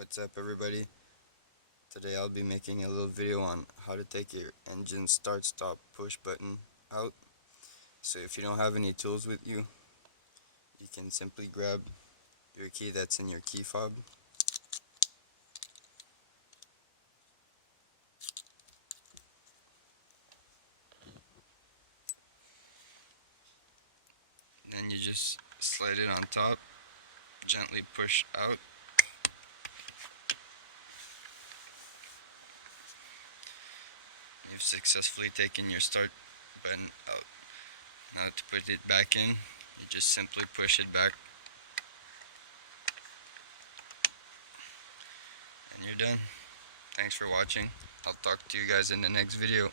What's up everybody? Today I'll be making a little video on how to take your engine start stop push button out. So if you don't have any tools with you, you can simply grab your key that's in your key fob. Then you just slide it on top, gently push out. You've successfully taken your start button out. Now to put it back in, you just simply push it back and you're done. Thanks for watching. I'll talk to you guys in the next video.